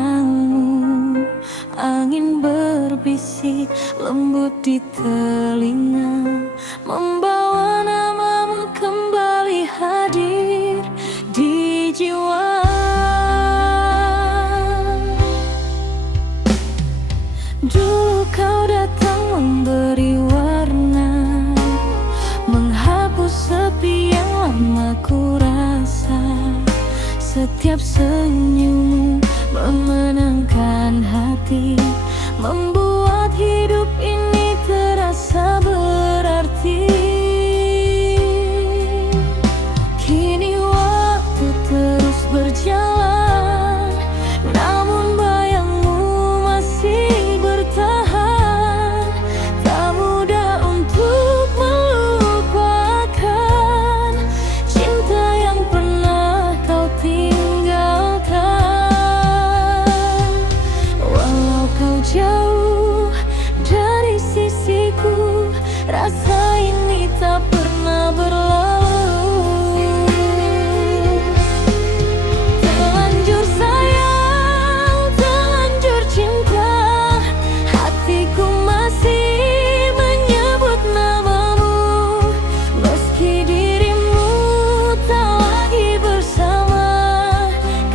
kenangmu. Angin berbisik lembut di telinga, membawa namamu kembali hadir di jiwa. Dulu kau datang memberi warna, menghapus sepi yang lama ku rasa. Setiap senyummu memenangkan hati, membuat hidup ini terasa berarti. Kini waktu terus berjalan, namun bayangmu masih bertahan. Tak mudah untuk melupakan cinta yang pernah kau tinggalkan. Walau kau jauh dari sisiku, rasa ini tak pernah berlalu. Terlanjur sayang, terlanjur cinta, hatiku masih menyebut namamu. Meski dirimu tak lagi bersama,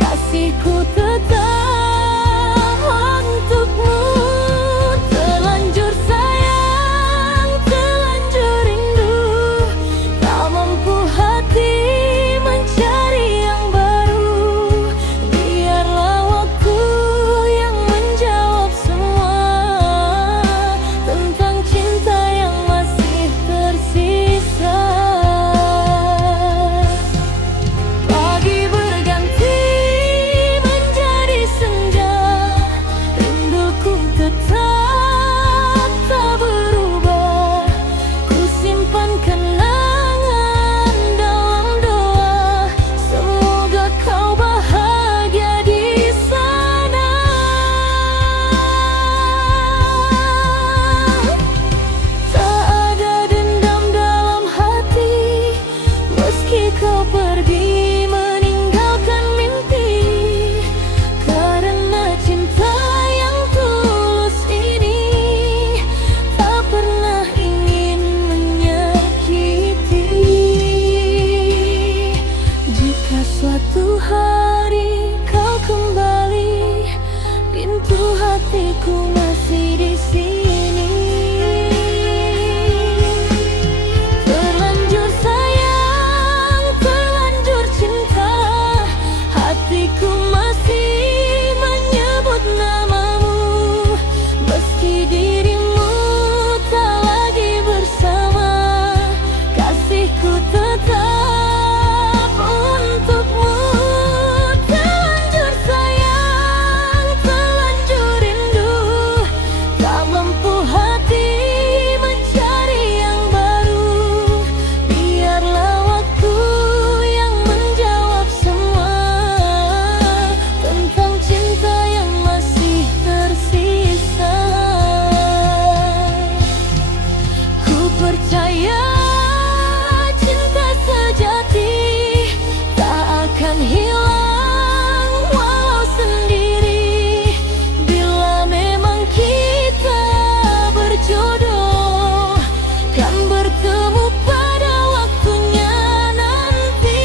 kasihku tetap untukmu. Terlanjur sayang, terlanjur rindu, tak mampu hati mencari yang baru. Biarlah waktu yang menjawab semua tentang cinta yang masih tersisa. Pagi berganti menjadi senja, rinduku tetap tak berubah. Ku simpan kenangan dalam doa, semoga kau bahagia di sana. Tak ada dendam dalam hati, meski kau pergi meninggalkan mimpi. Karena cinta yang tulus ini tak pernah ingin menyakiti. Jika suatu hari kau kembali, pintu hatiku masih di sini. Terlanjur sayang, terlanjur cinta, hatiku masih menyebut namamu. Meski dirimu tak lagi bersama, kasihku tetap untukmu. Terlanjur sayang, terlanjur rindu, tak mampu hati mencari yang baru. Biarlah waktu yang menjawab semua tentang cinta yang masih tersisa. Ku percaya cinta sejati tak akan hilang walau sendiri. Bila memang kita berjodoh, kan bertemu pada waktunya nanti.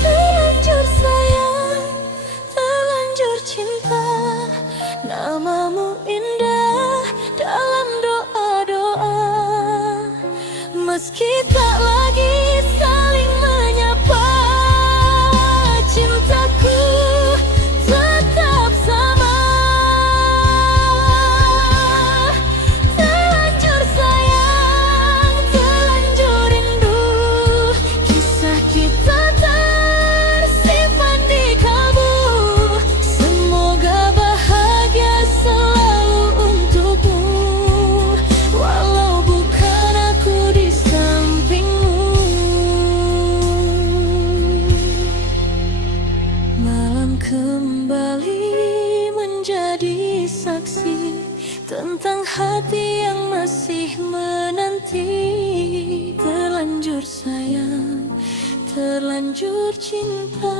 Terlanjur sayang, terlanjur cinta, namamu indah dalam doa-doa. Meski tak lagi saling menyapa, cintaku tetap sama. Terlanjur sayang, terlanjur rindu, kisah kita tersimpan di kalbu. Semoga bahagia selalu untukmu, walau bukan aku di sampingmu. Malam kembali menjadi saksi tentang hati yang masih menanti. Terlanjur sayang, terlanjur cinta,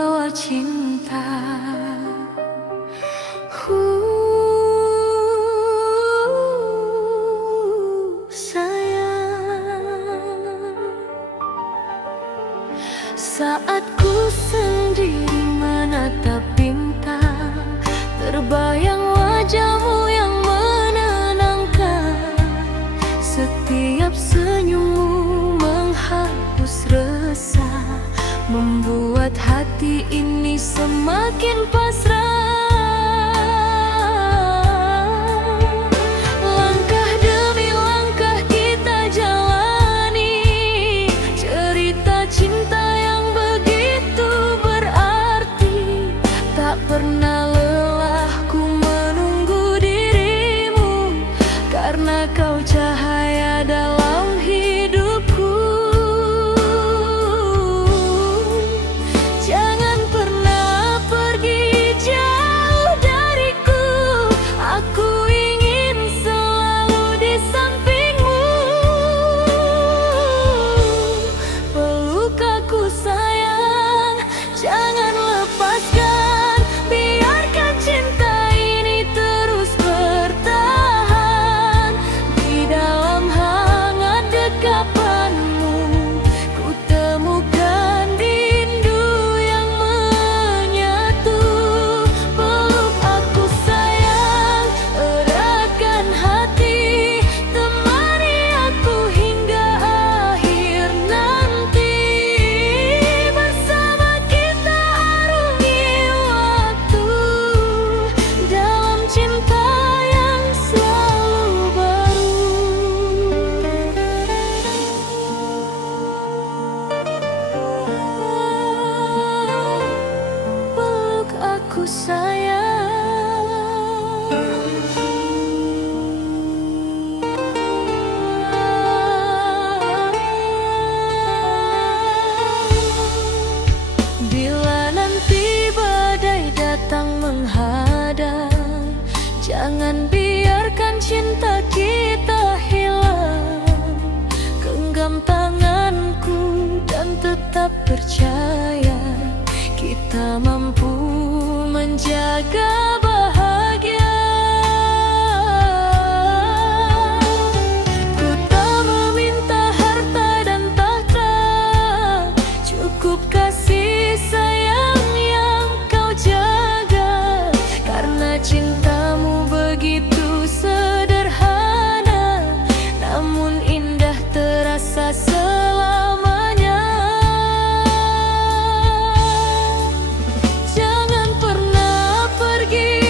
membawa cinta. Saat ku sendiri menatap bintang, terbayang wajahmu yang menenangkan. Setiap senyummu menghapus resah, membuat hati ini semakin pasrah. Langkah demi langkah kita jalani cerita cinta yang begitu berarti. Tak pernah lelah ku menunggu dirimu, karena kau cahaya dalam hidupku. Jangan pernah pergi jauh dariku, aku ingin selalu di sampingmu. Peluk aku sayang, jangan lepaskan, biarkan cinta ini terus bertahan. Di dalam hangat dekapanmu, ku temukan rindu yang menyatu. Peluk aku sayang, eratkan hati, temani aku hingga akhir nanti. Bersama kita arungi waktu, dalam cinta yang selalu baru. Peluk aku sayang. Bila nanti badai datang menghadang, jangan biarkan cinta kita hilang. Genggam tanganku dan tetap percaya, kita mampu menjaga bahagia. Ku tak meminta harta dan tahta, cukup kasih sayang yang kau jaga. Karena cintamu begitu sederhana, namun indah terasa selamanya. Jangan pernah pergi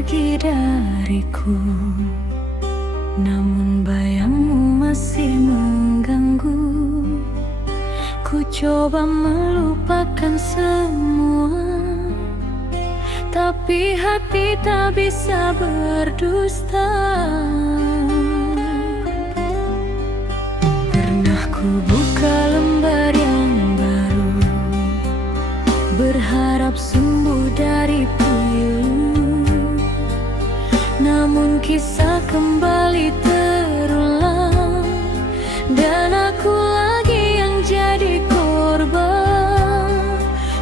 pergi dariku, namun bayangmu masih mengganggu. Ku coba melupakan semua, tapi hati tak bisa berdusta. Pernah ku buka lembar yang baru, berharap sembuh dari pilu, namun kisah kembali terulang, dan aku lagi yang jadi korban.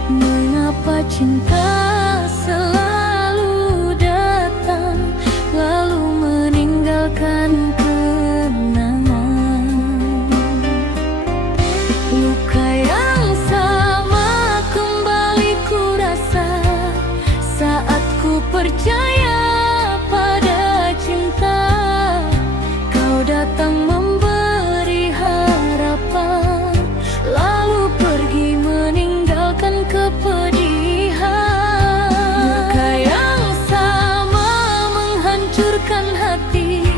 Mengapa cinta selalu datang lalu meninggalkan kenangan? Luka yang sama kembali ku rasa saat ku percaya pada cinta. Kau datang memberi harapan, lalu pergi meninggalkan kepedihan. Luka yang sama menghancurkan hati,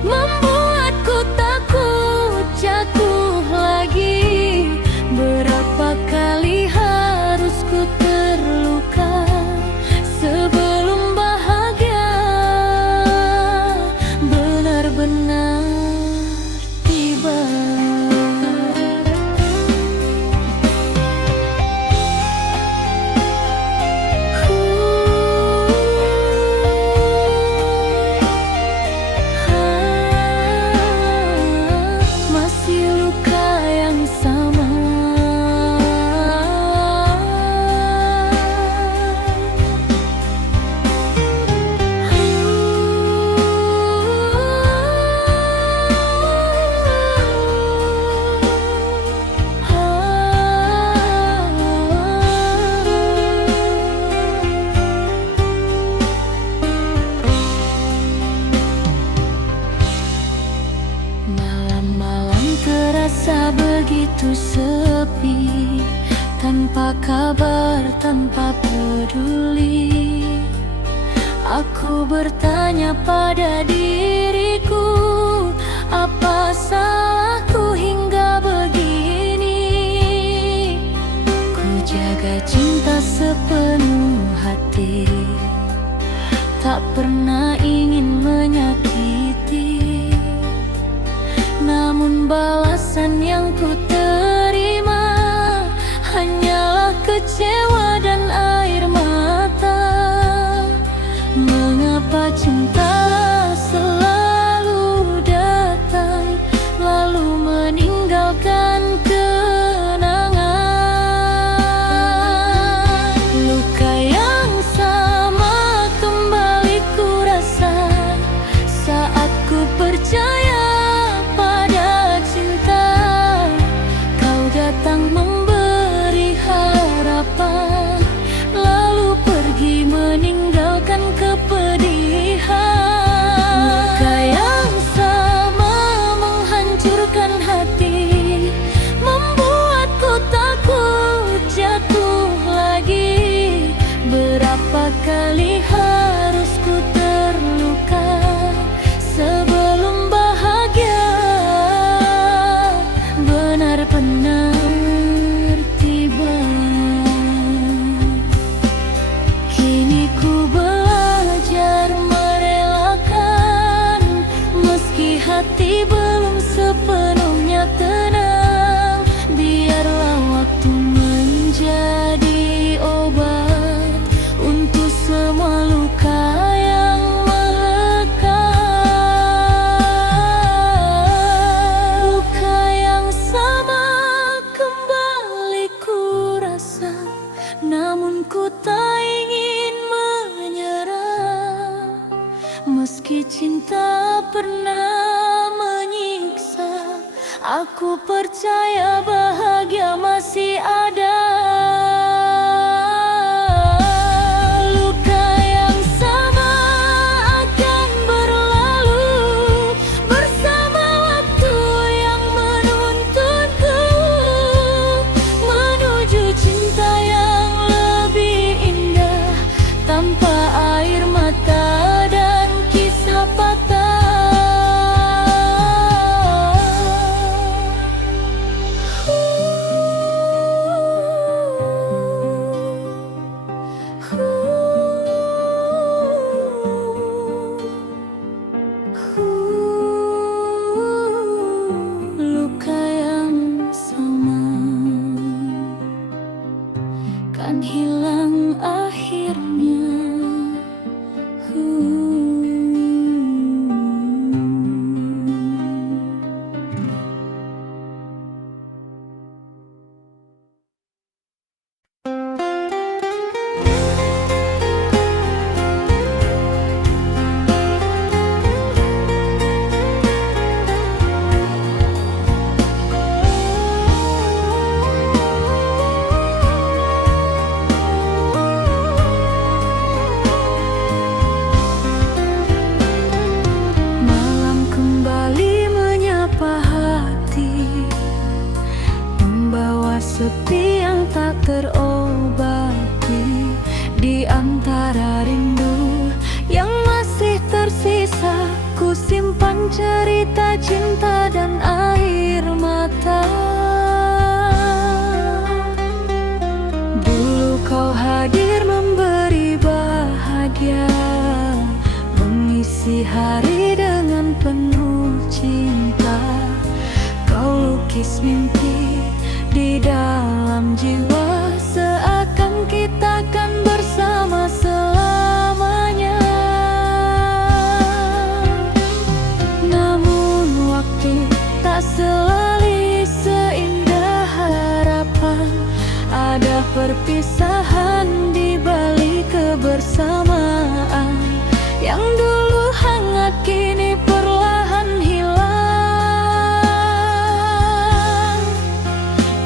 membuatku takut jatuh lagi. Berapa kali harus ku terluka sebelum bahagia benar-benar tiba. Masih luka yang sama. Malam-malam terasa begitu sepi, tanpa kabar, tanpa peduli. Aku bertanya pada diriku, apa salahku hingga begini? Ku jaga cinta sepenuh hati, tak pernah ingin menyakiti. Namun balasan yang ku terima hanyalah kecewa dan air mata. Mengapa cinta selalu datang lalu meninggalkan kenangan? Luka yang sama kembali ku rasa saat ku percaya memberi harapan, lalu pergi meninggalkan kepedihan. Luka yang sama menghancurkan hati, membuatku takut jatuh lagi. Berapa kali harus ku terluka sebelum bahagia benar-benar tiba. Kini ku belajar merelakan, meski hati belum sepenuhnya tenang. Biarlah waktu menjadi obat untuk semua luka yang melekat. Luka yang sama kembali ku rasa, namun ku tak ingin menyerah. Meski cinta pernah menyiksa, aku percaya bahagia masih ada. Luka yang sama akan berlalu bersama waktu yang menuntunku menuju cinta yang lebih indah tanpa air mata. datang akhirnya. Malam kembali menyapa hati, membawa sepi yang tak terobati. Di antara rindu yang masih tersisa, ku simpan cerita cinta dan air mata. Dulu kau hadir memberi bahagia, mengisi hari dengan penuh cinta. Kau lukis mimpi di dalam jiwa, seakan kita kan bersama selamanya. Namun waktu tak selalu seindah harapan. Ada perpisahan di balik kebersamaan. Yang dulu hangat kini perlahan hilang,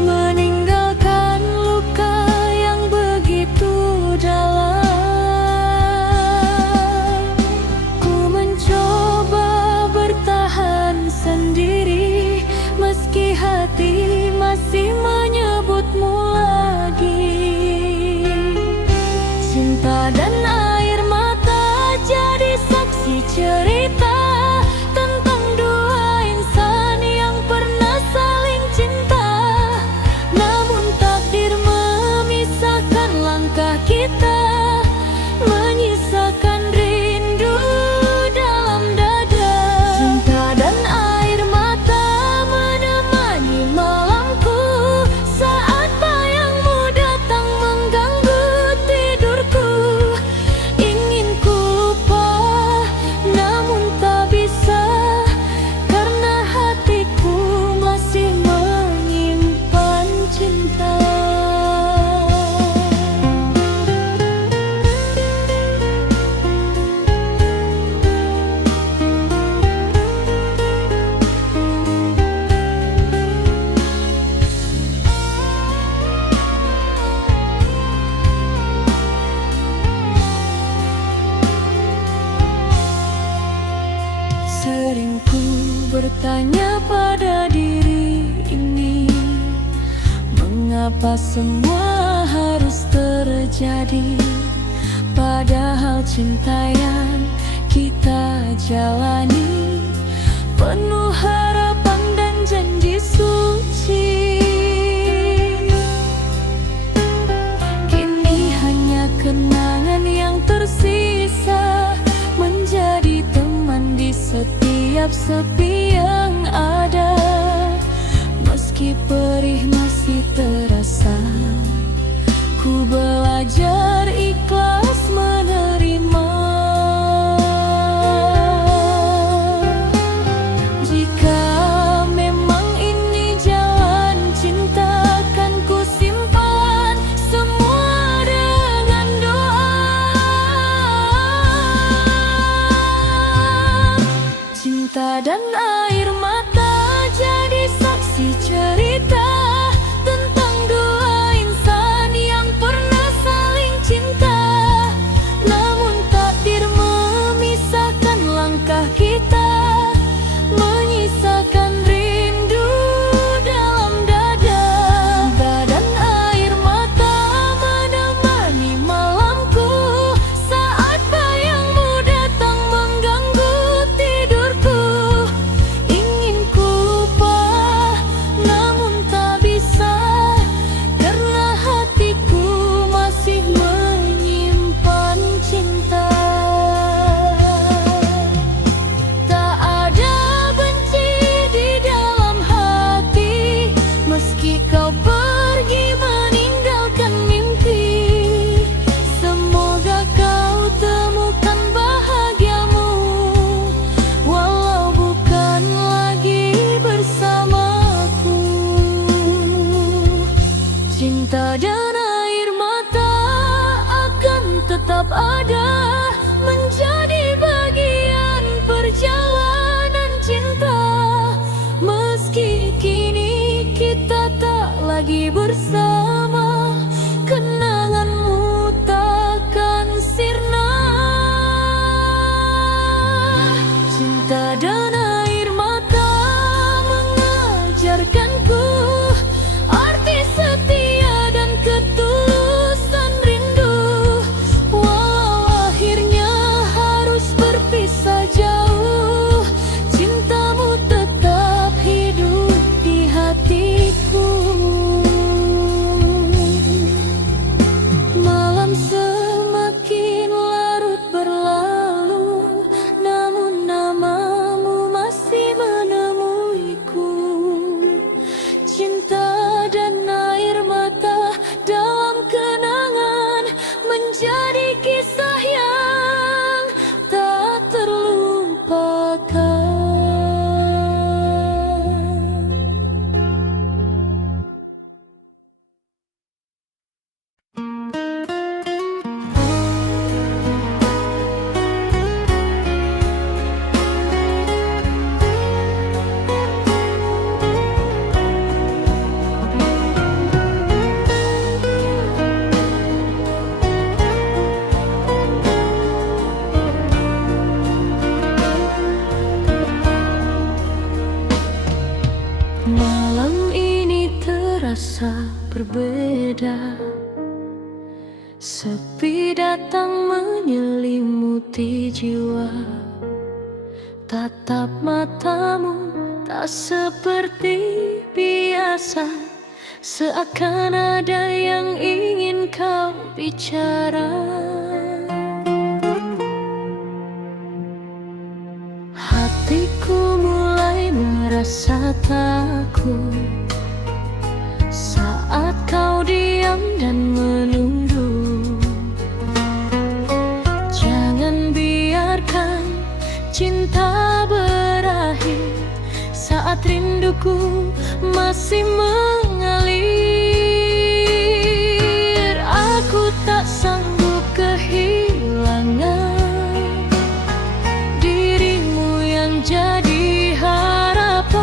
meninggalkan luka yang begitu dalam. Ku mencoba bertahan sendiri, meski hati masih menyebutmu lagi. Cinta dan air mata jadi saksi cerita tentang dua insan yang pernah saling cinta. Namun takdir memisahkan langkah kita, menyisakan rindu dalam dada. Cinta dan air mata menemani malamku, saat bayangmu datang mengganggu tidurku. Ingin ku lupa, namun tak bisa, karena hatiku masih menyimpan cinta. Sering ku bertanya pada diri ini, mengapa semua harus terjadi? Padahal cinta yang kita jalani penuh harapan dan janji suci. Kini hanya kenangan yang tersisa, menjadi teman di setiap sepi yang ada. Meski perih masih terasa, ku belajar ikhlas menerima. Jika memang ini jalan cinta, kan ku simpan semua dengan doa. Cinta dan air mata jadi saksi cerita tentang dua insan yang pernah saling tetap ada, menjadi bagian perjalanan cinta. Meski kini kita tak lagi bersama, kenanganmu takkan sirna. Cinta dan air mata mengajarkanku arti setia dan ketulusan rindu. Walau akhirnya harus berpisah jauh, cintamu tetap hidup di hatiku. Malam semakin larut berlalu, namun namamu masih menemuiku. Cinta dan air mata dalam kenangan menjadi kisah yang tak terlupakan. Malam ini terasa berbeda, sepi datang menyelimuti jiwa. Tatap matamu tak seperti biasa, seakan ada yang ingin kau bicara. Hatiku mulai merasa takut saat kau diam dan menunduk. Jangan biarkan cinta berakhir saat rinduku masih mengalir. Aku tak sanggup kehilangan dirimu yang jadi harapan.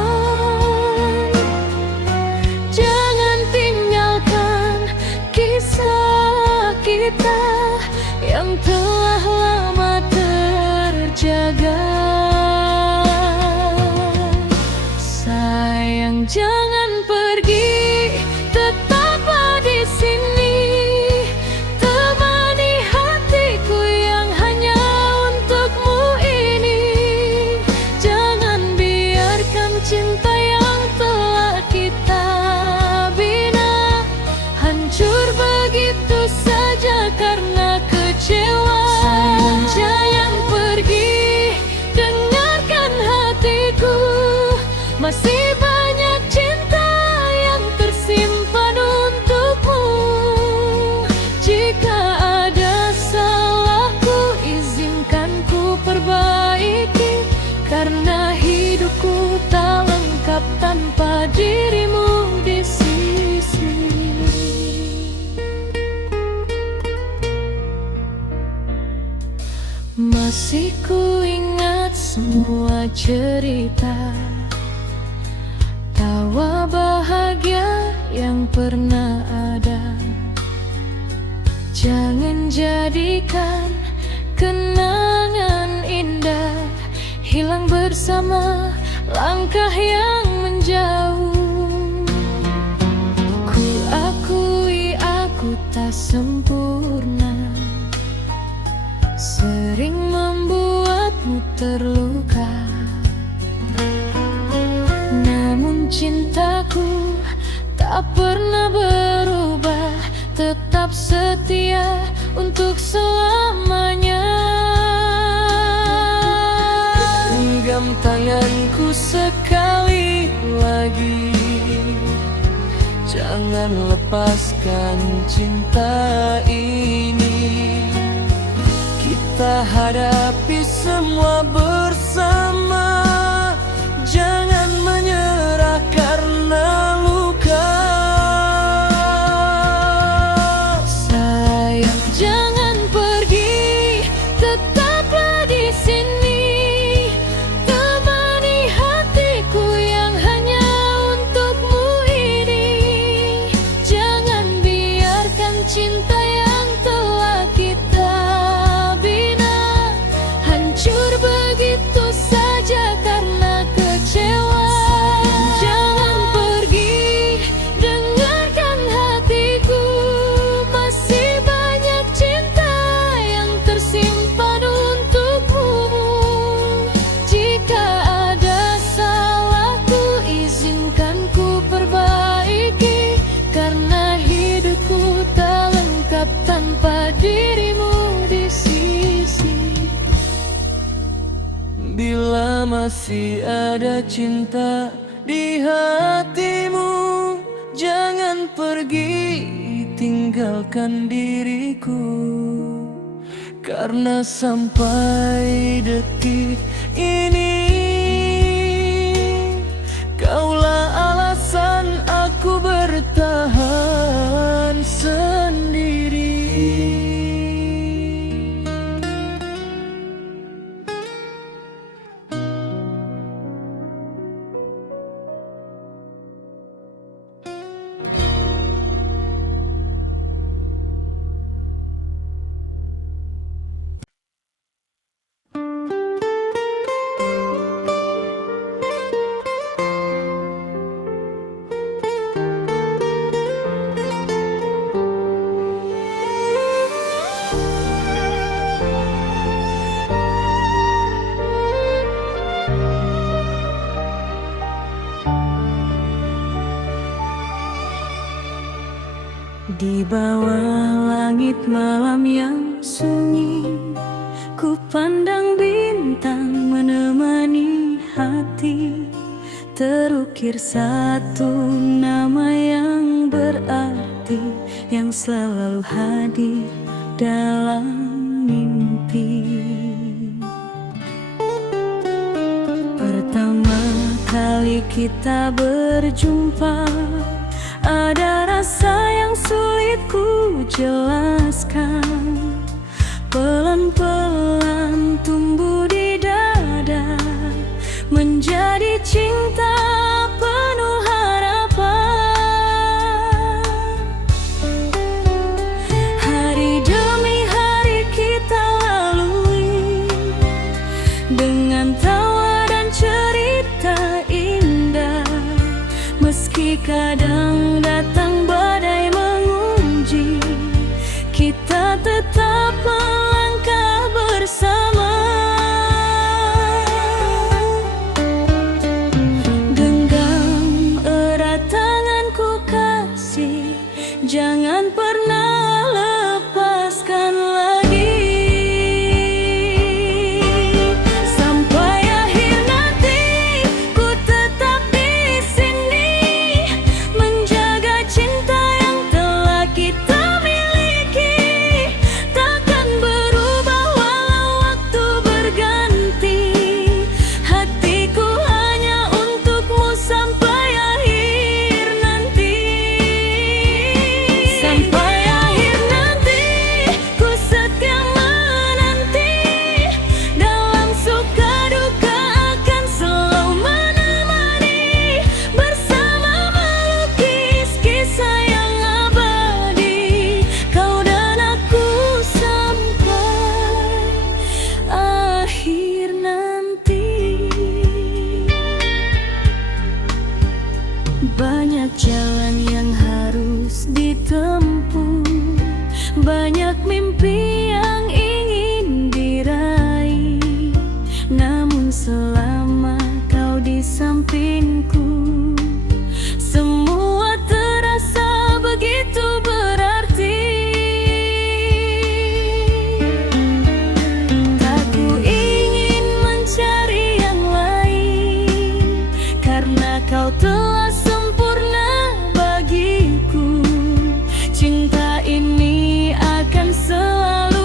Jangan tinggalkan kisah kita yang telah lama terjaga. Sayang, jangan pergi, tetaplah di sini. Temani hatiku yang hanya untukmu ini. Jangan biarkan cinta yang telah kita bina hancur begitu saja karena kecewa. Sayang, jangan pergi, dengarkan hatiku. Masih banyak cinta yang tersimpan untukmu. Jika ada salahku, izinkan ku perbaiki, karena hidupku tak lengkap tanpa dirimu di sisi. Masih ku ingat semua cerita, tawa bahagia yang pernah ada. Jangan jadikan kenangan indah hilang bersama langkah yang menjauh. Ku akui aku tak sempurna, sering membuatmu terluka. Namun cintaku tak pernah berubah, tetap setia untuk selamanya. Genggam tanganku sekali lagi, jangan lepaskan cinta ini. Kita hadapi semua bersama, jangan menyerah karena luka. Sayang, jangan pergi, masih ada cinta di hatimu, jangan pergi tinggalkan diriku. Karena sampai detik ini kaulah alasan aku bertahan sendiri. Di bawah langit malam yang sunyi, ku pandang bintang menemani hati. Terukir satu nama yang berarti, yang selalu hadir dalam mimpi. Pertama kali kita berjumpa, ada rasa yang sulit ku jelaskan. Pelan-pelan tumbuh di dada, menjadi cinta penuh harapan. Hari demi hari kita lalui, dengan tawa dan cerita indah. Meski kadang datang badai menguji, kita tetap melangkah bersama. Genggam erat tanganku kasih, jangan pernah lepaskan lagi. Sampai akhir nanti ku tetap di sini, menjaga cinta yang telah kita miliki. Takkan berubah walau waktu berganti, hatiku hanya untukmu sampai akhir nanti. Sampai akhir nanti ku setia menanti, dalam suka duka akan selalu menemani, bersama melukis kisah yang abadi, kau dan aku sampai akhir nanti. Banyak jalan yang harus ditempuh, banyak mimpi yang ingin diraih. Namun selama kau di sampingku, semua terasa begitu berarti. Tak ku ingin mencari yang lain, karena kau telah sempurna bagiku. Cinta ini akan selalu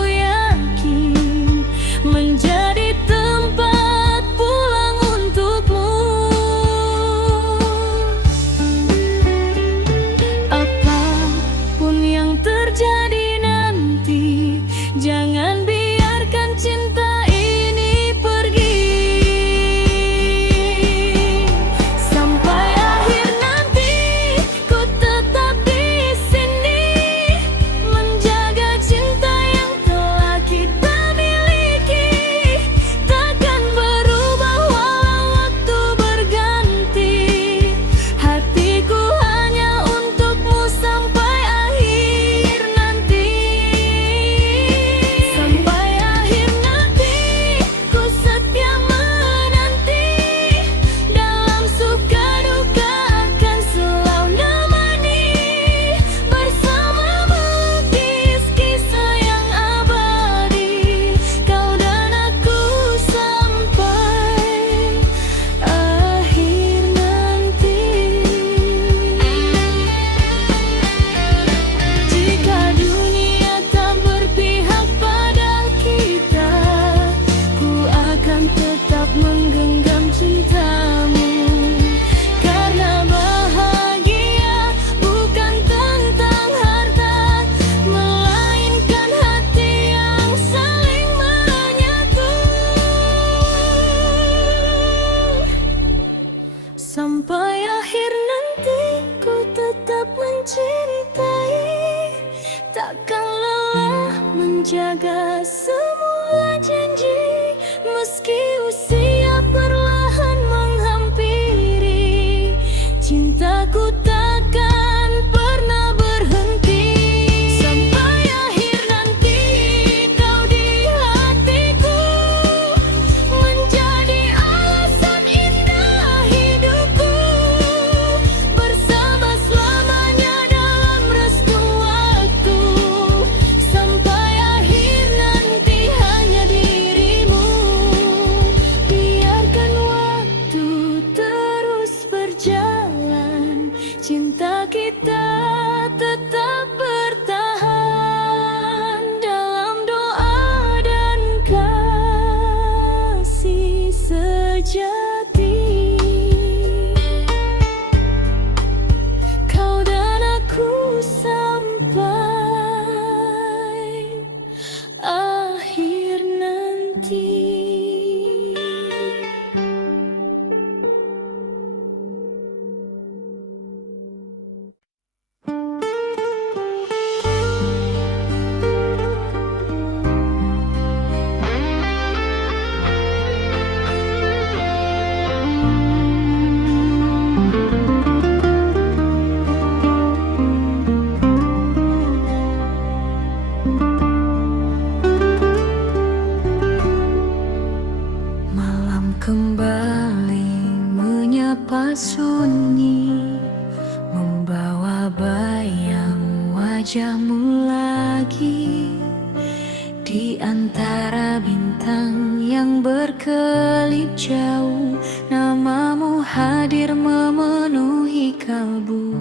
menjaga semua janji, meski usia perlahan menghampiri. Cintaku takkan pernah berhenti sampai akhir nanti. Kau di hatiku menjadi alasan indah hidupku, bersama selamanya dalam restu waktu. Sampai akhir nanti hanya dirimu, biarkan waktu terus berjalan. Cinta kita tetap bertahan dalam doa dan kasih sejati. Kau dan aku sampai akhir nanti. Malam kembali menyapa sunyi, membawa bayang wajahmu lagi. Di antara bintang yang berkelip jauh, namamu hadir memenuhi kalbu.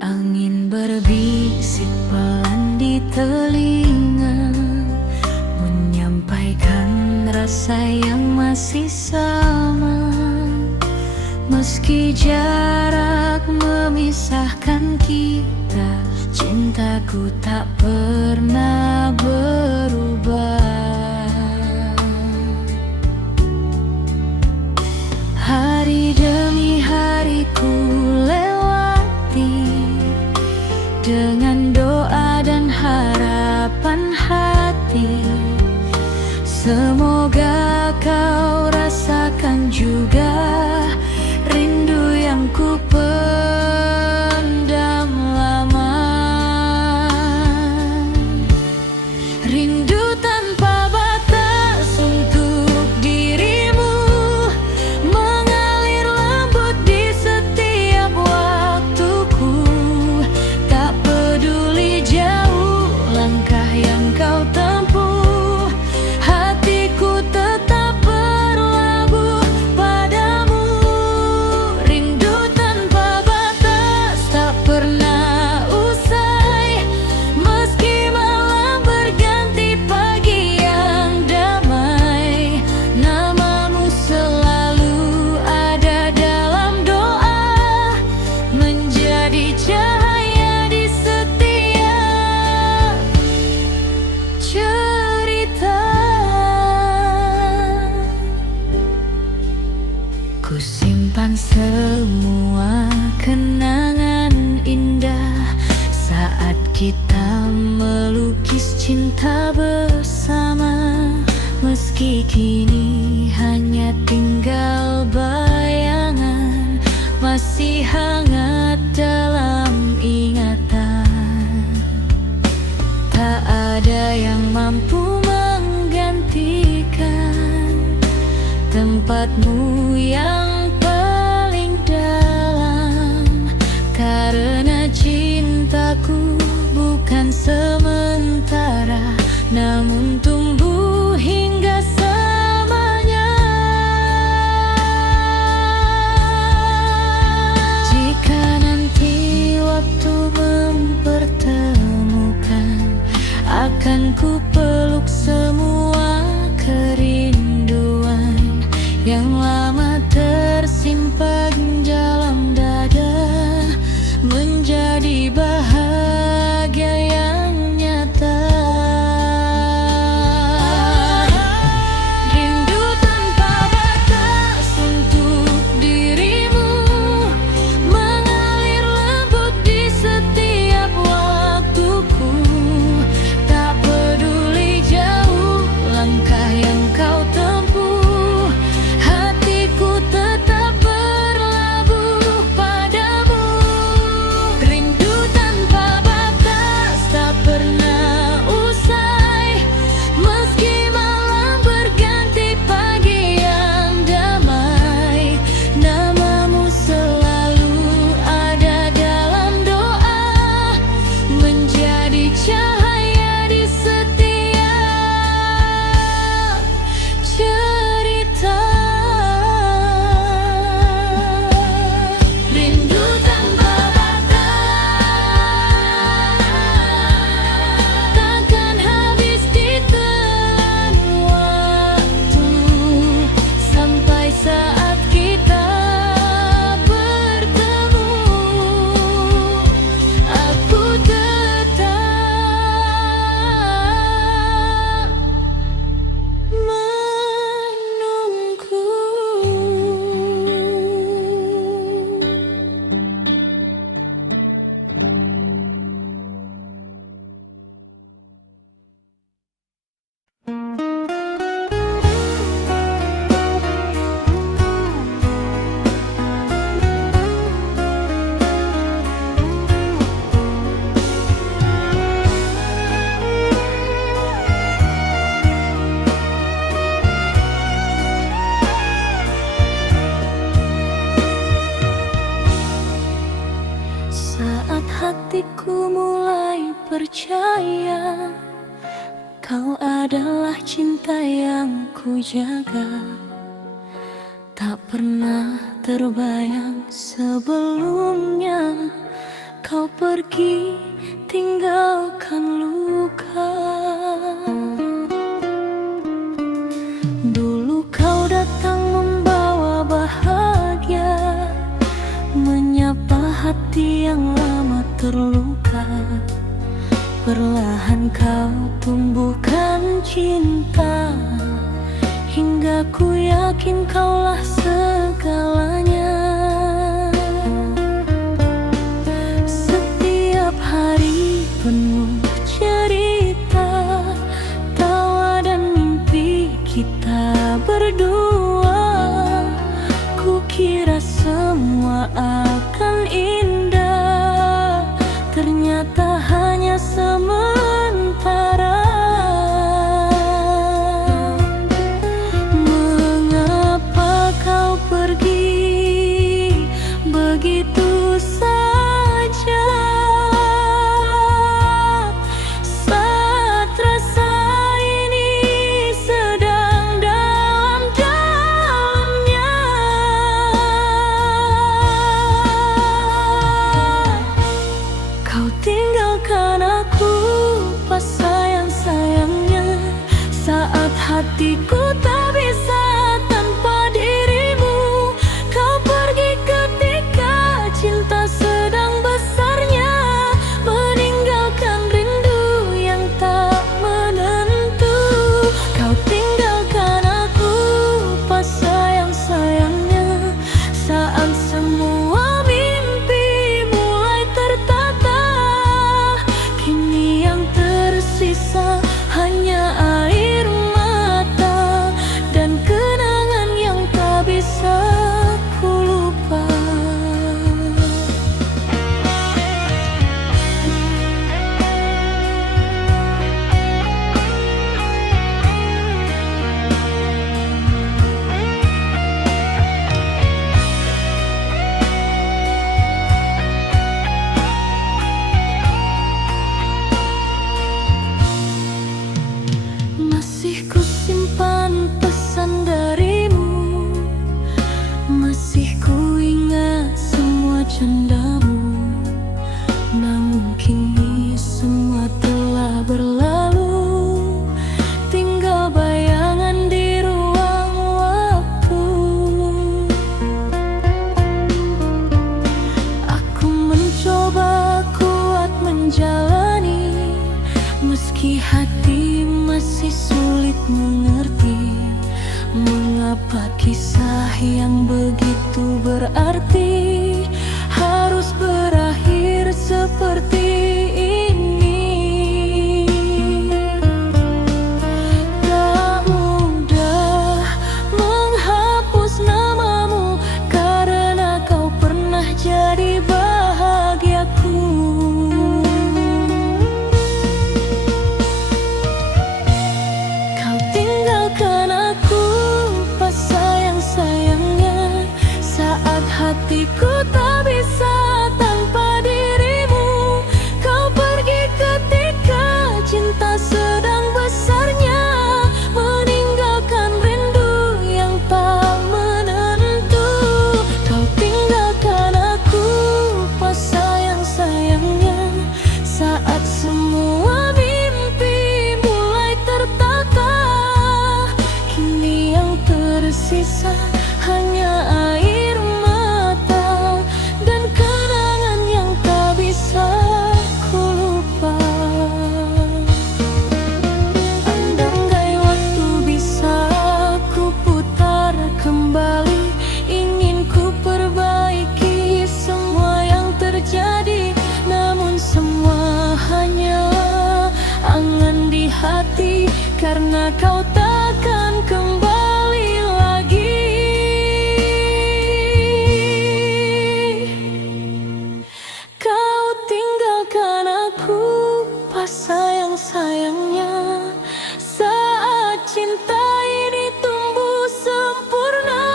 Angin berbisik pelan di telinga, menyampaikan rasa yang masih sama. Meski jarak memisahkan kita, cintaku tak pernah berubah. Hari demi hari ku lewati dengan doa dan harapan hati. Semoga kau rasakan juga rindu yang ku pendam lama. Rindu tanpa batas untuk dirimu, mengalir lembut di setiap waktuku. Tak peduli jauh langkah yang kau tempuh, hatiku tetap berlabuh padamu. Rindu tanpa batas tak pernah usai, meski malam berganti pagi yang damai. Namamu selalu ada dalam doa, menjadi cahaya di setiap cerita. Ku simpan semua kenangan indah saat kita melukis cinta bersama. Meski kini hanya tinggal bayangan, masih hangat dalam ingatan. Tak ada yang mampu menggantikan tempatmu yang paling dalam. Karena cintaku bukan sementara, namun tumbuh hingga selamanya. Jika nanti waktu mempertemukan, akan ku peluk semua kerinduan yang lama tersimpan dalam dada, menjadi bahagia yang nyata. Rindu tanpa batas untuk dirimu, mengalir lembut di setiap waktuku. Tak adalah cinta yang ku jaga. Tak pernah terbayang sebelumnya kau pergi tinggalkan luka. Dulu kau datang membawa bahagia, menyapa hati yang lama terluka. Perlahan kau tumbuhkan cinta, hingga ku yakin kaulah segalanya. Setiap hari penuh cerita, tawa dan mimpi kita berdua. Ku kira semua akan indah, ternyata hanya sementara. Mengapa kau pergi begitu saja, saat rasa ini sedang dalam-dalamnya? Kau tinggalkan aku pas sayang-sayangnya, saat hatiku tak bisa tanpa dirimu. Kau pergi ketika cinta sedang besarnya, meninggalkan rindu yang tak menentu. Kau tinggalkan aku pas sayang-sayangnya, saat semua mimpi mulai tertata. Kini yang tersisa hanya air mata dan kenangan yang tak bisa ku lupa. Masih ku simpan pesan darimu, masih ku ingat semua candamu. Namun kini semua telah berlalu, tinggal bayangan di ruang waktu. Aku mencoba kuat menjalani, meski hati masih sulit mengerti. Mengapa kisah yang begitu berarti harus berakhir seperti ini? Tak mudah menghapus namamu, karena kau pernah jadi bahagiaku. Kau tinggalkan aku pas sayang-sayangnya, saat hatiku tak bisa tanpa dirimu. Kau pergi ketika cinta sedang besarnya, meninggalkan rindu yang tak menentu. Kau tinggalkan aku pas sayang-sayangnya, saat semua mimpi mulai tertata. Kini yang tersisa hanya air mata dan kenangan yang tak bisa ku lupa. Andai waktu bisa ku putar kembali, ingin ku perbaiki semua yang terjadi. Namun semua hanya angan di hati, karena kau takkan kembali lagi. Kau tinggalkan aku pas sayang-sayangnya, saat cinta ini tumbuh sempurna.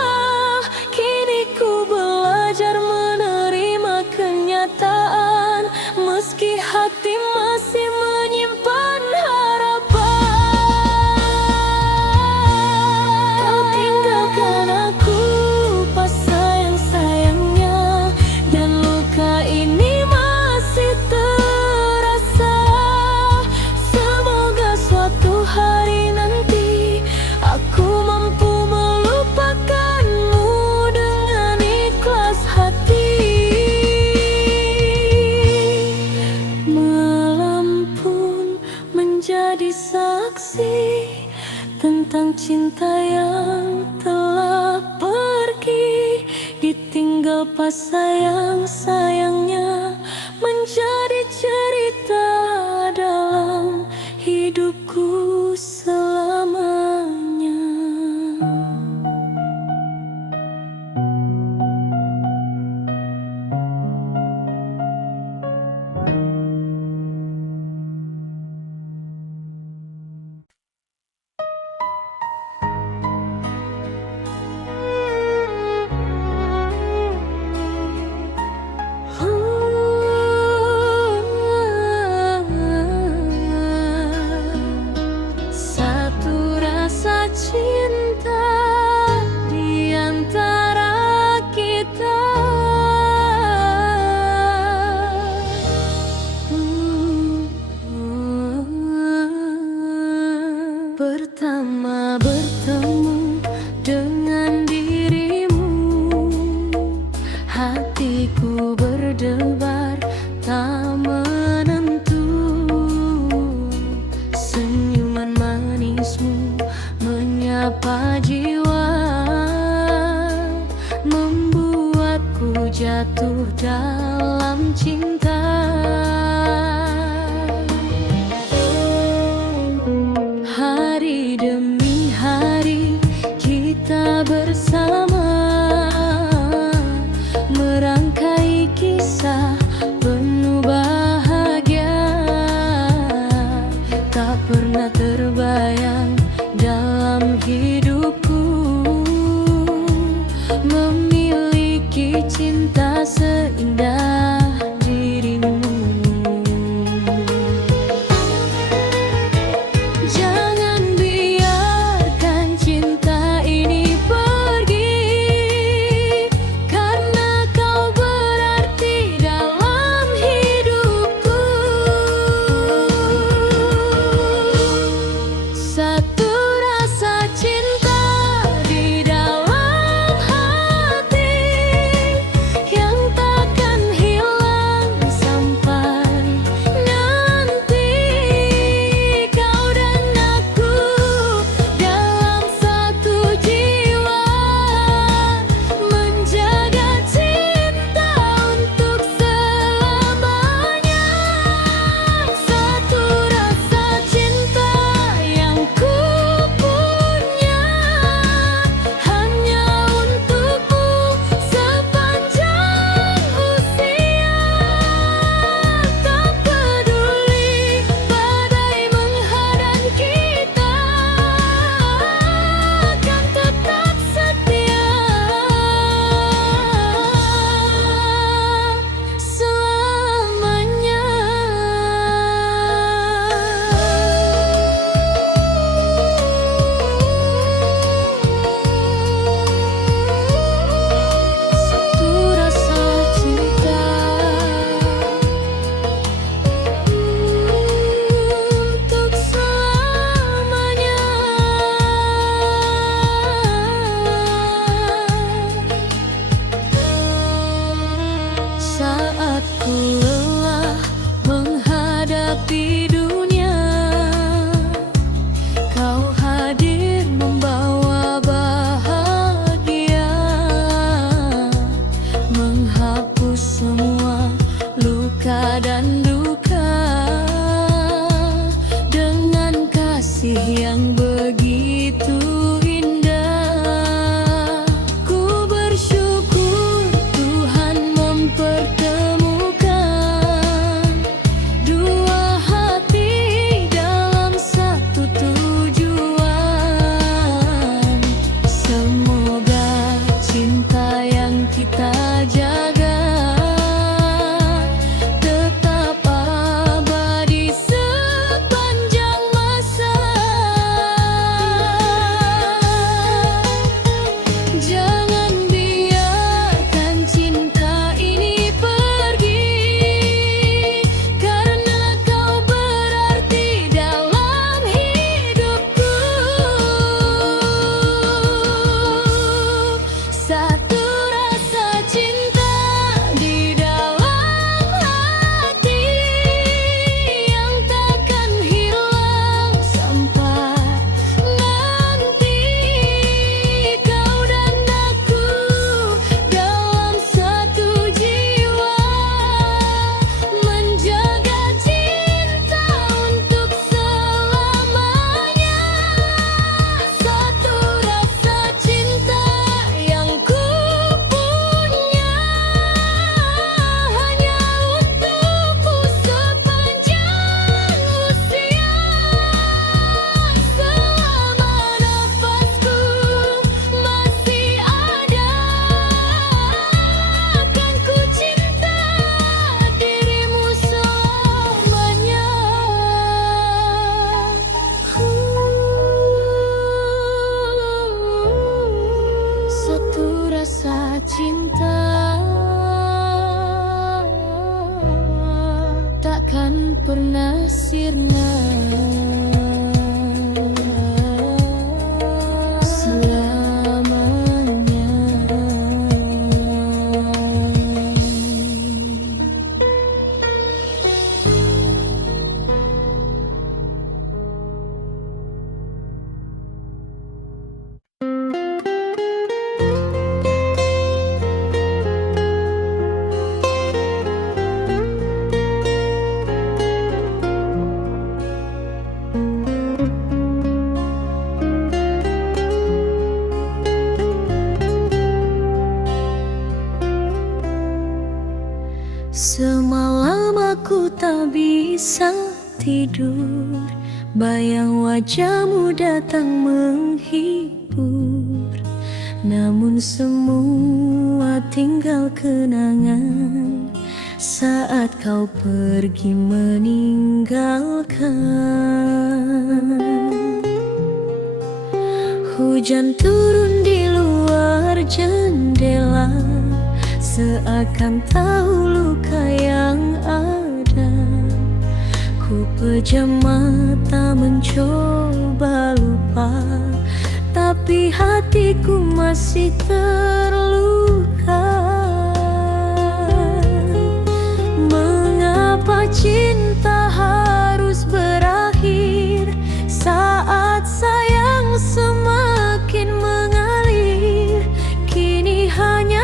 Kini ku belajar menerima kenyataan, meski hati masih menyimpan harapan. bersaksi tentang cinta yang telah pergi, ditinggal pas sayang-sayangnya, menjadi cerita dalam hidupku selamanya. Satu rasa cinta di antara kita, pertama bertemu dengan dirimu, hatiku berdebar tak menentu. Senyuman manismu menyapa jiwa, membuatku jatuh dalam cinta. Hari demi hari kita bersama, merangkai kisah penuh bahagia. Tak pernah terbayang dalam hidupku memiliki cinta seindah dirimu. Jangan biarkan cinta ini pergi, karena kau berarti dalam hidupku. Satu rasa cinta di dalam hati cinta takkan pernah sirna selamanya. Semalam aku tak bisa tidur, bayang wajahmu datang menghibur. Namun semua tinggal kenangan saat kau pergi meninggalkan. Hujan turun di luar jendela, seakan tahu luka yang ada. Ku pejam mata mencoba lupa, tapi hatiku masih terluka. Mengapa cinta harus berakhir saat sayang semakin mengalir? Kini hanya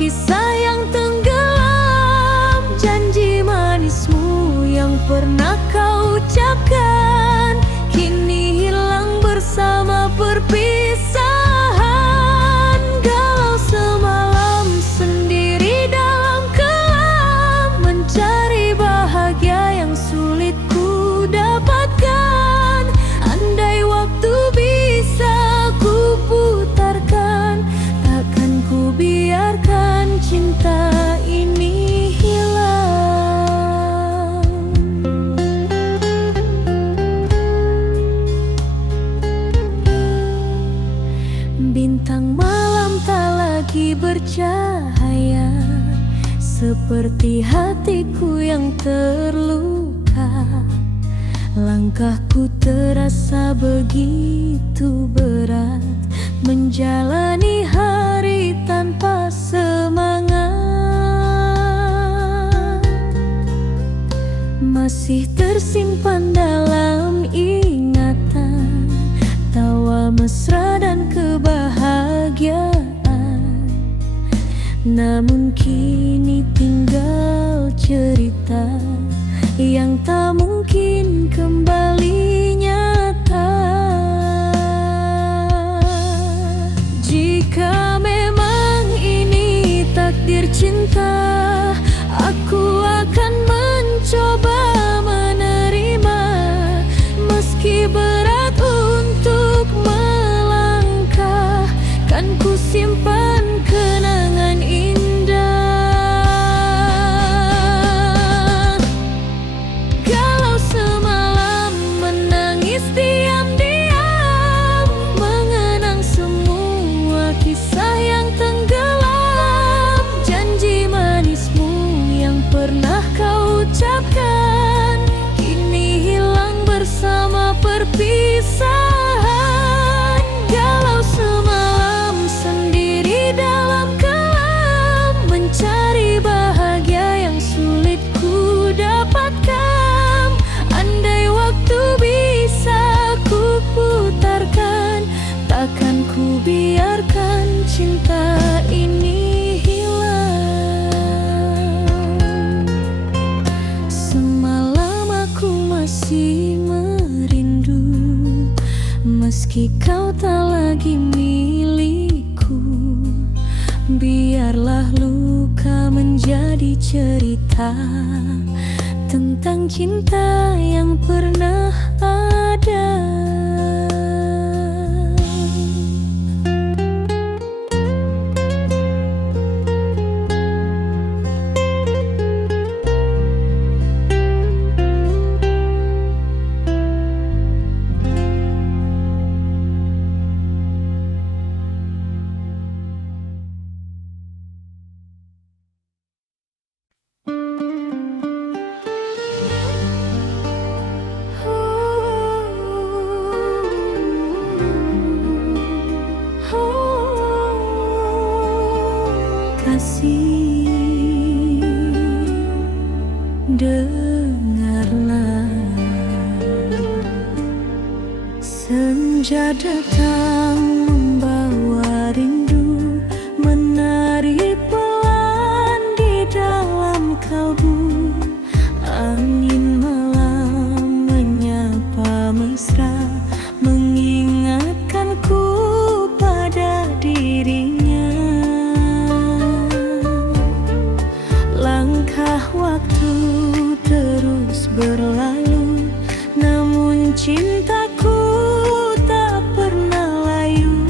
kisah yang tenggelam, janji manismu yang pernah kau ucapkan kini hilang bersama perpisahan. Galau semalam sendiri dalam kelam, mencari bahagia yang sulit ku dapatkan. Andai waktu bisa ku putarkan, takkan ku biarkan cinta ini hilang. Bintang malam tak lagi bercahaya, seperti hatiku yang terluka. Langkahku terasa begitu berat, menjalani hari tanpa semangat. Masih tersimpan dalam ingatan tawa mesra dan kebahagiaan. Namun kini tinggal cerita yang tak mungkin kembali nyata. Jika memang ini takdir cinta, aku akan mencoba menerima, meski berat untuk melangkah. Kan ku simpan kenangan indah. Galau semalam menangis diam-diam, mengenang semua kisah yang tenggelam, janji manismu yang pernah kau ucapkan kini hilang bersama perpisahan. Galau semalam sendiri dalam kelam, mencari bahagia yang sulit ku dapatkan. Andai waktu bisa ku putarkan, takkan ku biarkan cinta ini hilang. Semalam aku masih merindu, meski kau tak lagi milikku. Biarlah luka menjadi cerita tentang cinta yang pernah ada. Senja datang membawa rindu, menari pelan di dalam kalbu. Angin malam menyapa mesra, mengingatkanku pada dirinya. Langkah waktu terus berlalu, namun cintaku tak pernah layu.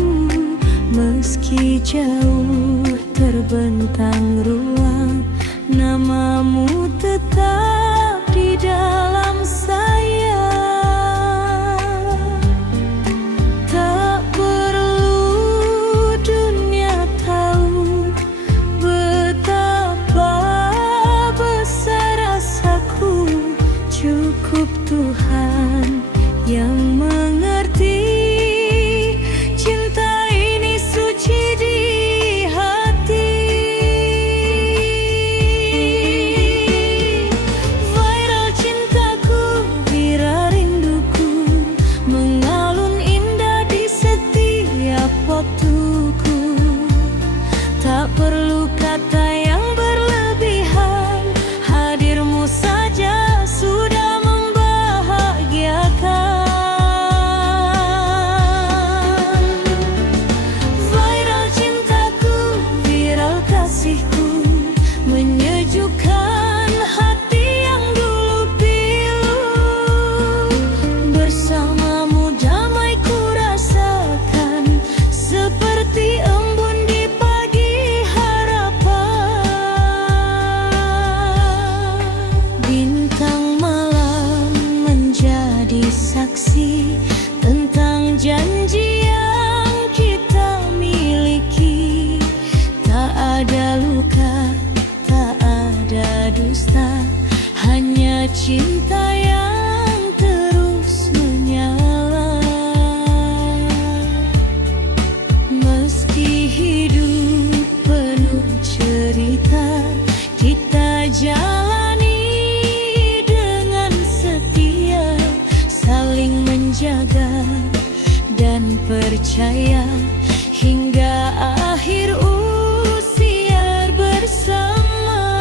Meski jauh terbentang ruang, namamu tetap di dalam saya. Tak perlu dunia tahu betapa besar rasaku, cukup Tuhan yang mengerti. Cinta ini suci di hati. Viral cintaku, viral rinduku, mengalun indah di setiap waktuku. Tak perlu kata yang berlebihan, hadirmu saja sudah membahagiakan. Viral cintaku, viral kasihku, menyejukkan hati yang dulu pilu. Bersamamu damai ku rasakan, seperti embun di pagi harapan. Bintang malam menjadi saksi tentang janji yang kita miliki. Tak ada luka, tak ada dusta, hanya cinta yang terus menyala. Meski hidup penuh cerita, kita jalani dengan setia, saling menjaga dan percaya hingga akhir usia bersama.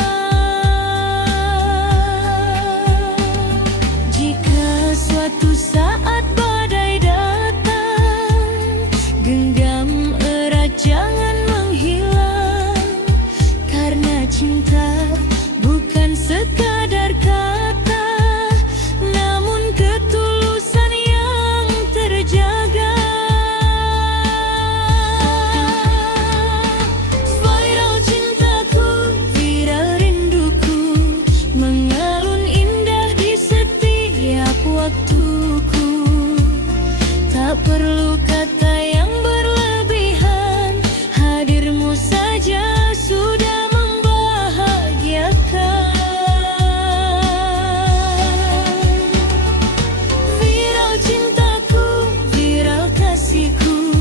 Jika suatu saat badai datang, genggam erat jangan menghilang. Karena cinta bukan sekadar kata, namun ketulusan yang terjaga. Viral cintaku, viral rinduku, mengalun indah di setiap waktuku. Tak perlu kata yang berlebihan, hadirmu saja sudah membahagiakan. Viral cintaku, viral kasihku,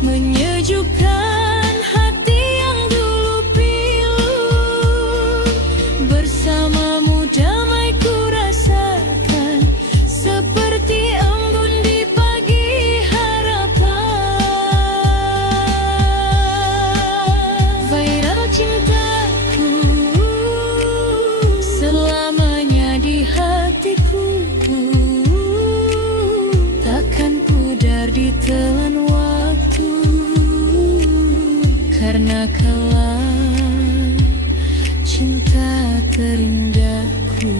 menyejukkan hati yang dulu pilu. Bersamamu damai ku rasakan, seperti embun di pagi harapan. Viral cintaku, selamanya di hatiku, takkan pudar ditelan waktu. Karena kaulah cinta terindahku.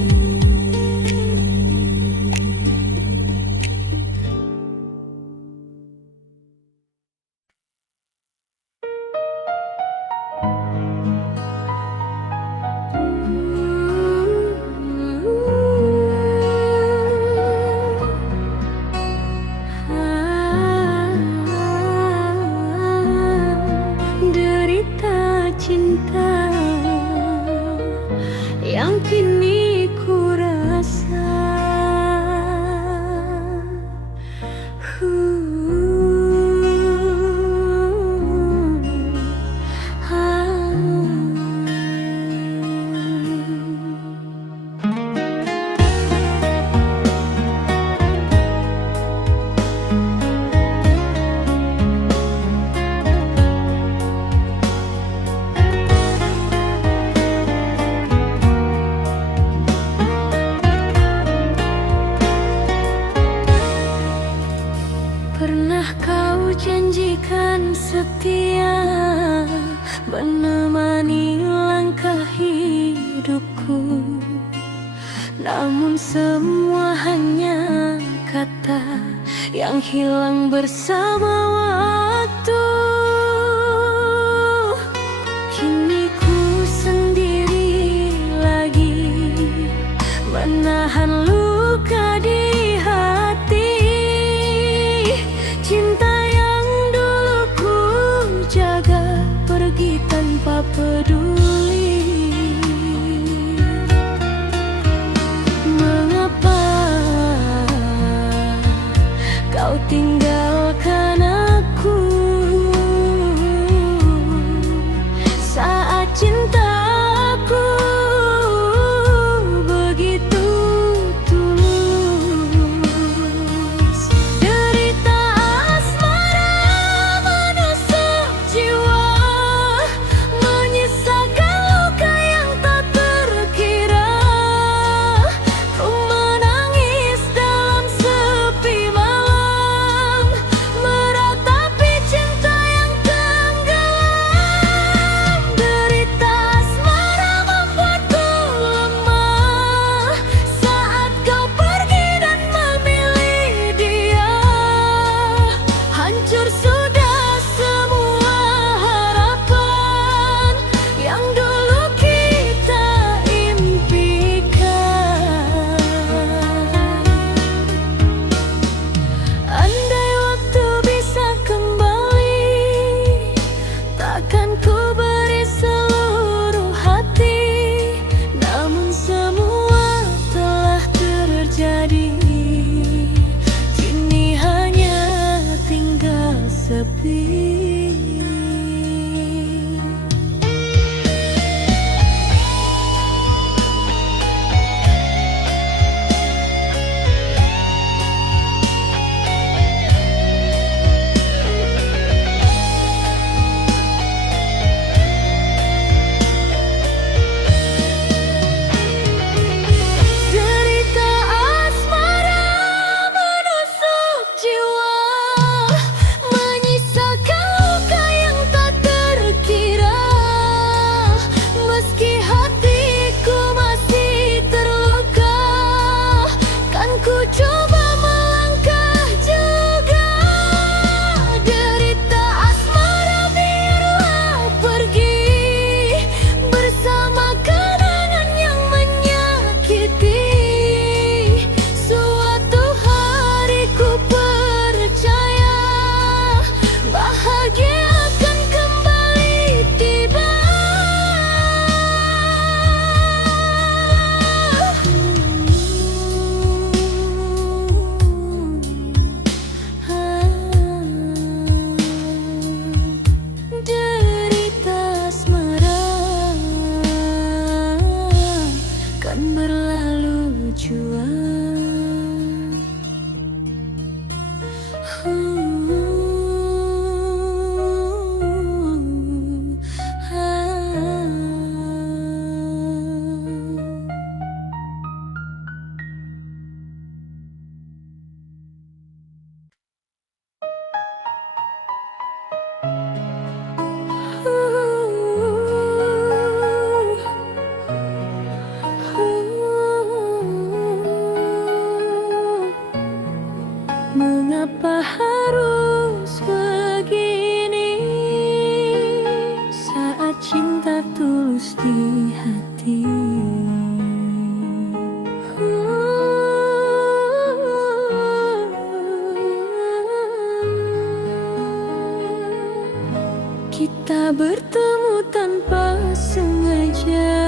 Derita cinta yang kini ku namun semua hanya kata yang hilang bersama waktu. Kini ku sendiri lagi menahan luka di hati. Cinta yang dulu ku jaga pergi tanpa peduli. Mengapa kau tinggalkan aku saat cintaku begitu tulus? Derita asmara menusuk jiwa, menyisakan luka yang tak terkira. Ku menangis dalam sepi malam, meratapi cinta yang tenggelam. Derita asmara membuatku lemah saat kau pergi dan memilih dia. Hancur sudah semua harapan yang dulu kita impikan. Andai waktu bisa kembali, takkan ku beri seluruh hati. Namun semua telah terjadi, kini hanya tinggal sepi. Derita asmara menusuk jiwa, menyisakan luka yang tak terkira. Meski hatiku masih terluka, kan ku coba melangkah juga. Derita asmara biarlah pergi bersama kenangan yang menyakiti. Suatu hari ku percaya bahagia akan kembali tiba. Derita asmara kan berlalu jua. Mengapa harus begini saat cinta tulus di hati? Kita bertemu tanpa sengaja,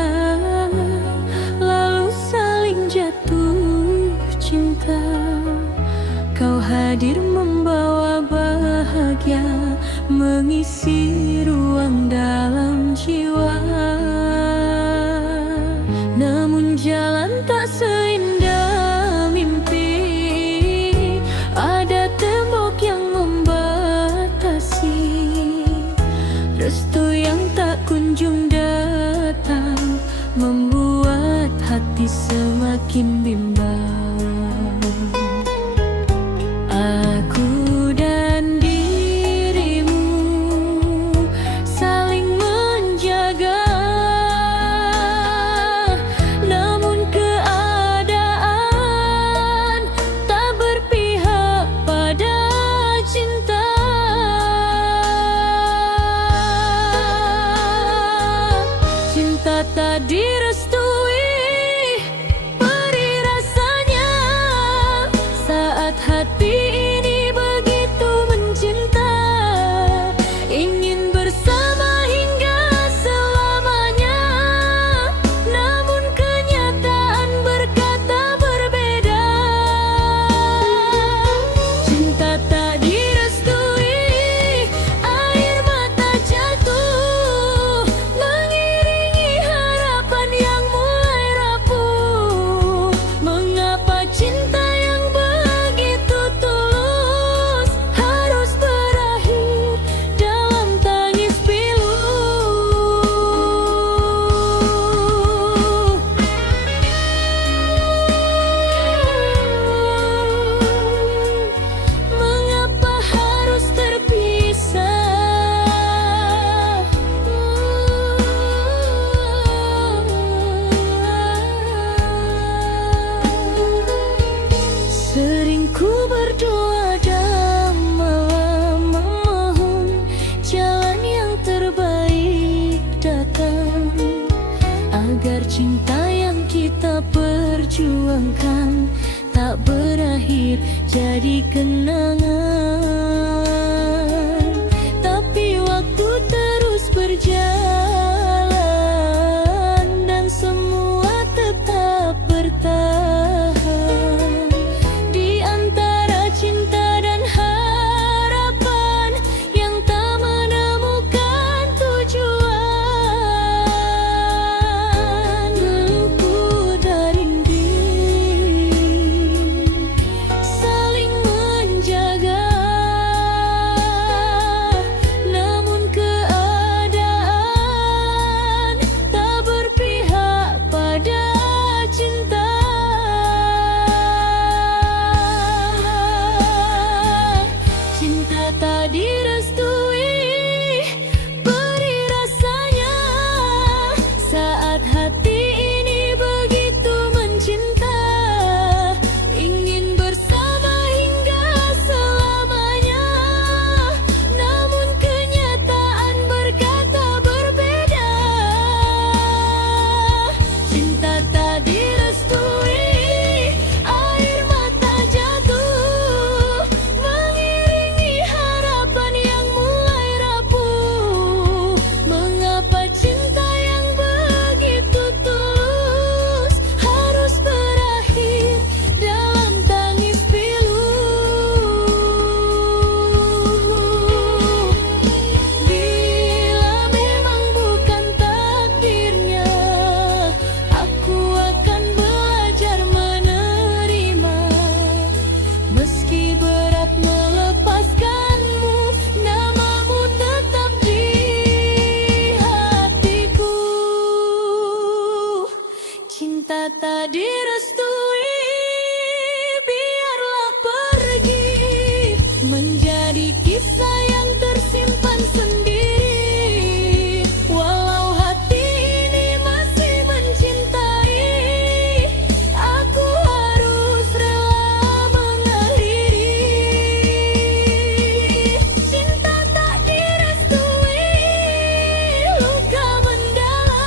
lalu saling jatuh cinta. Kau hadir membawa bahagia, mengisi ruang dalam jiwa. Namun jalan tak seindah mimpi, ada tembok yang membatasi. Restu yang tak kunjung datang membuat hati semakin bimbang. Aku dan dirimu saling menjaga, namun keadaan cinta yang begitu tulus harus berakhir dalam tangis pilu. Mengapa harus terpisah? Sering ku berdoa dan malam memohon jalan yang terbaik datang, agar cinta yang kita perjuangkan tak berakhir jadi kenangan. Tapi waktu terus berjalan dan semua tetap bertahan. Di antara cinta dan harapan yang tak menemukan tujuan, luput dari diri, saling menjaga. Namun keadaan tak berpihak pada cinta. Cinta tak direstui, beri rasanya saat hati ini begitu mencinta, ingin bersama hingga selamanya. Namun kenyataan berkata berbeda. Cinta tak direstui, air mata jatuh mengiringi harapan yang mulai rapuh. Mengapa cinta yang begitu tulus harus berakhir dalam tangis pilu? Bila memang bukan takdirnya, aku akan belajar menerima. Meski berat melepaskanmu, namamu tetap di hatiku. Cinta tak direstui, biarlah pergi, menjadi kisah yang tersimpan sendiri. Walau hati ini masih mencintai, aku harus rela mengakhiri. Cinta tak direstui, luka mendalam,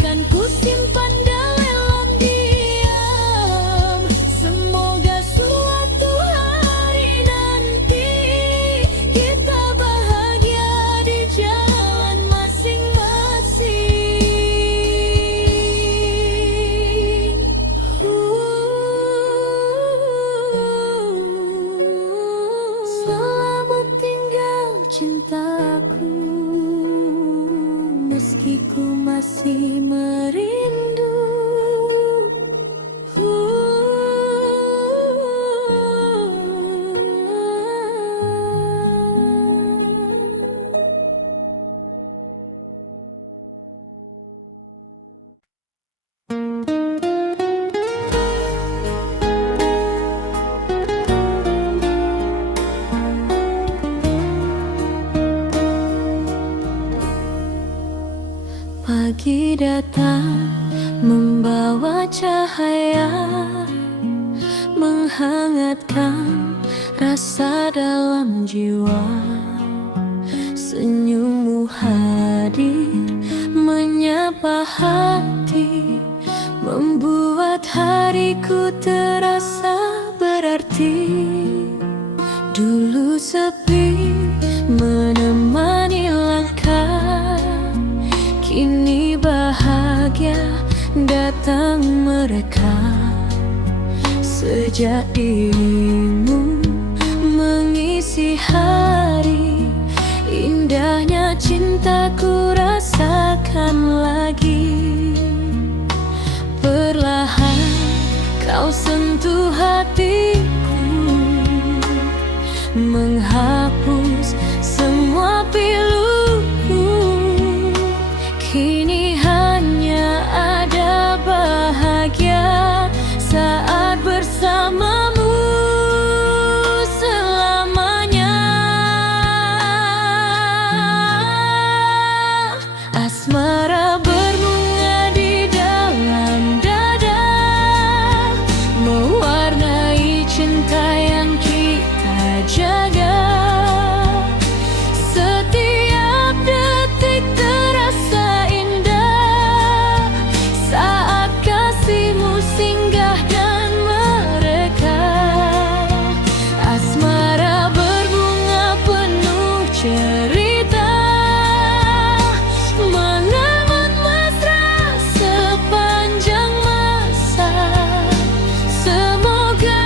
kan ku simpan dalam diam. Semoga suatu hari nanti kita bahagia di jalan masing-masing. Selamat tinggal cintaku, meski ku masih merindu. Pagi datang membawa cahaya, menghangatkan rasa dalam jiwa. Senyummu hadir menyapa hati, membuat hariku terasa berarti. Dulu sepi menemani langkah, kini bahagia datang mereka. Sejak dirimu mengisi hari, indahnya cintaku rasakan lagi. Perlahan menyentuh hatiku, menghapus semua piluku. Kini hanya ada bahagia saat bersamamu selamanya. Asmara berbunga di dalam dada, mewarnai cinta yang kita jaga. Setiap detik terasa indah saat kasihmu singgah dan mereka. Asmara berbunga penuh cerita, mengamat mesra sepanjang masa. Semoga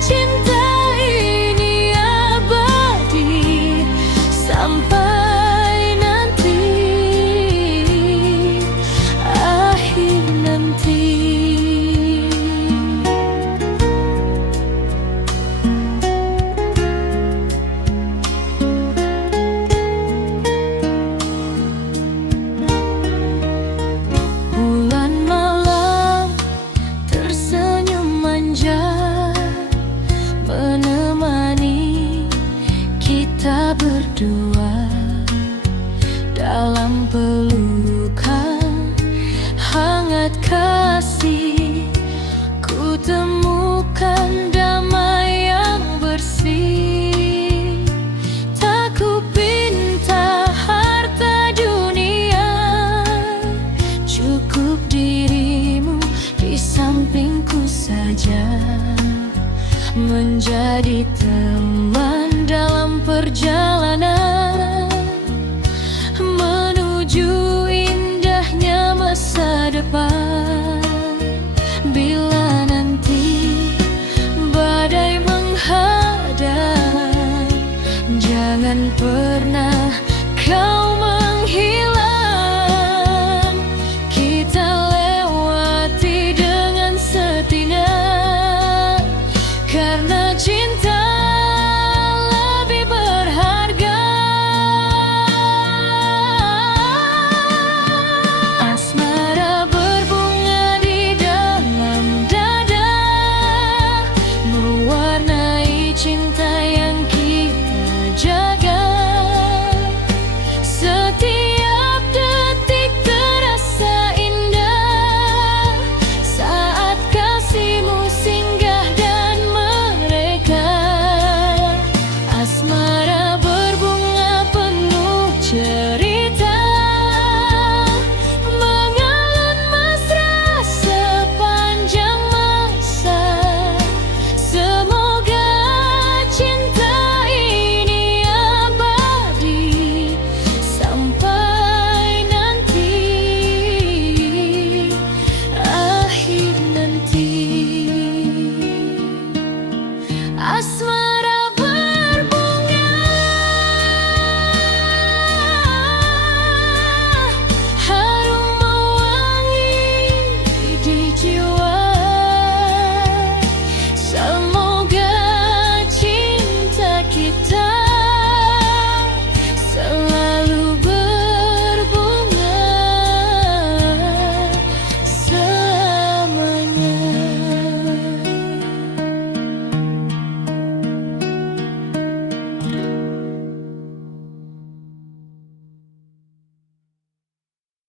cinta ini abadi sampai nanti, akhir nanti. Bulan malam tersenyum manja, menemani kita berdua dalam pelukan hangat kasih. Ku temukan damai yang bersih. Tak ku pinta harta dunia, cukup dirimu di sampingku saja, menjadi teman dalam perjalanan menuju indahnya masa depan. Bila nanti badai menghadang, jangan pernah